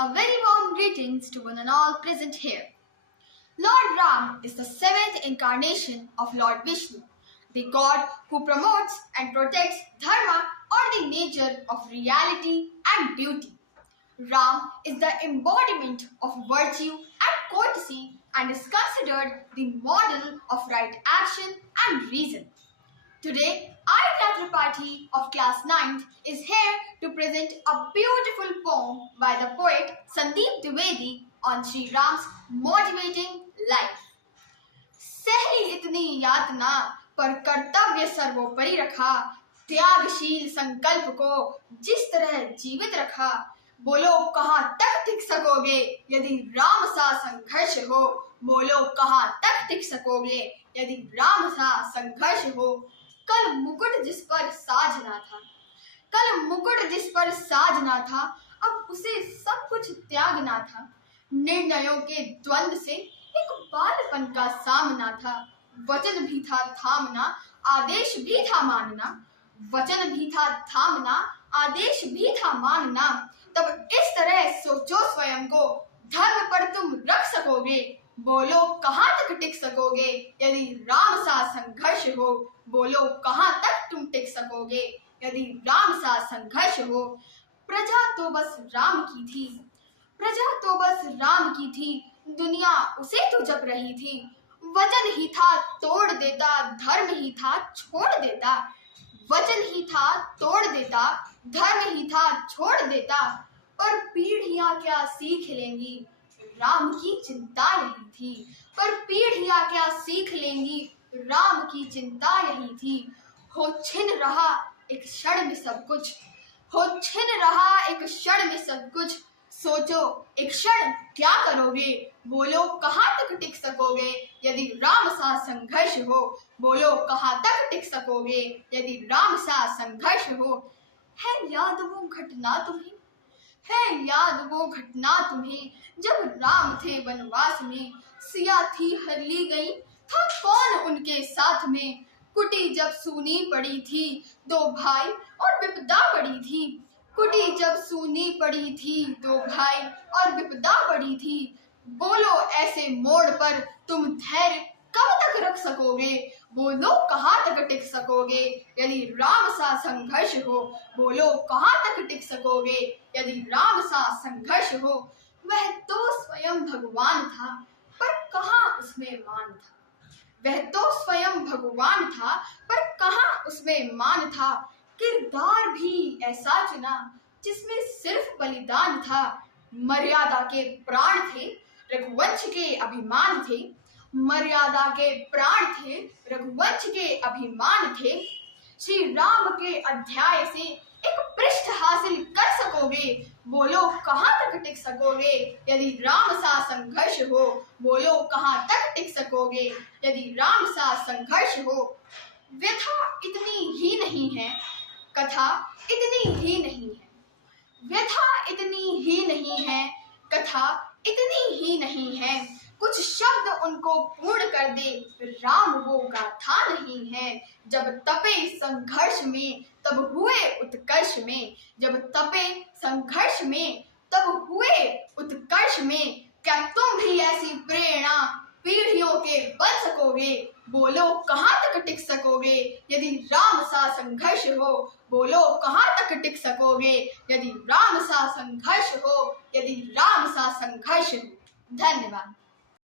A very warm greetings to one and all present here. Lord Ram is the seventh incarnation of Lord Vishnu, the god who promotes and protects dharma or the nature of reality and beauty. Ram is the embodiment of virtue and courtesy and is considered the model of right action and reason. Today, our Tripathi of class 9th is here to present a beautiful poem by the poet Sandeep Dwivedi on Sri Ram's motivating life. सहली इतनी यातना पर कर्तव्य सर्वोपरि रखा, त्यागशील संकल्प को जिस तरह जीवित रखा, बोलो कहाँ तक टिक सकोगे यदि राम सा संघर्ष हो, बोलो कहाँ तक टिक सकोगे यदि राम सा संघर्ष हो। कल मुकुट जिस पर साजना था, कल मुकुट जिस पर साजना था, अब उसे सब कुछ त्यागना था। निर्णयों के द्वंद से एक बालपन का सामना था, वचन भी था थामना, आदेश भी था मानना, वचन भी था थामना, आदेश भी था मानना। तब इस तरह सोचो स्वयं को, धर्म पर तुम रख सकोगे, बोलो कहाँ तक टिक सकोगे यदि राम सा संघर्ष हो, बोलो कहाँ तक तुम टिक सकोगे यदि राम सा संघर्ष हो। प्रजा तो बस राम की थी, प्रजा तो बस राम की थी, दुनिया उसे तो जप रही थी। वचन ही था तोड़ देता, धर्म ही था छोड़ देता, वचन ही था तोड़ देता, धर्म ही था छोड़ देता। पर पीढ़ियां क्या सीख लेंगी, राम की चिंता यही थी, पर पीढ़ियां क्या सीख लेंगी, राम की चिंता यही थी। हो छिन रहा एक क्षण में सब कुछ, हो छिन रहा एक क्षण में सब कुछ, सोचो एक क्षण क्या करोगे, बोलो कहाँ तक टिक सकोगे यदि राम सा संघर्ष हो, बोलो कहाँ तक टिक सकोगे यदि राम सा संघर्ष हो। है याद वो घटना तुम्हें, है याद वो घटना तुम्हें, जब राम थे वनवास में, सिया थी हर ली गई, था कौन उनके साथ में। कुटी जब सूनी पड़ी थी, दो भाई और विपदा पड़ी थी, कुटी जब सूनी पड़ी थी, दो भाई और विपदा पड़ी थी। बोलो ऐसे मोड़ पर तुम धैर्य कब तक रख सकोगे, बोलो कहाँ तक टिक सकोगे यदि राम सा संघर्ष हो, बोलो कहाँ तक टिक सकोगे यदि राम सा संघर्ष हो। वह तो स्वयं भगवान था पर कहाँ उसमें मान था, वह तो स्वयं भगवान था पर कहाँ उसमें मान था। किरदार भी ऐसा चुना जिसमें सिर्फ बलिदान था, मर्यादा के प्राण थे, रघुवंश के अभिमान थे, मर्यादा के प्राण थे, रघुवंश के अभिमान थे। श्री राम के अध्याय से एक पृष्ठ हासिल कर सकोगे, बोलो कहाँ तक टिक सकोगे यदि राम सा संघर्ष हो, बोलो कहाँ तक टिक सकोगे यदि राम सा संघर्ष हो। व्यथा इतनी ही नहीं है, कथा इतनी ही नहीं है, व्यथा इतनी ही नहीं है, कथा इतनी ही नहीं है। कुछ शब्द उनको पूर्ण कर दे, राम वो गाथा नहीं है। जब तपे संघर्ष में तब हुए उत्कर्ष में, जब तपे संघर्ष में तब हुए उत्कर्ष में। क्या तुम भी ऐसी प्रेरणा पीढ़ियों के बन सकोगे, बोलो कहाँ तक टिक सकोगे यदि राम सा संघर्ष हो, बोलो कहाँ तक टिक सकोगे यदि राम सा संघर्ष हो, यदि राम सा संघर्ष हो। धन्यवाद।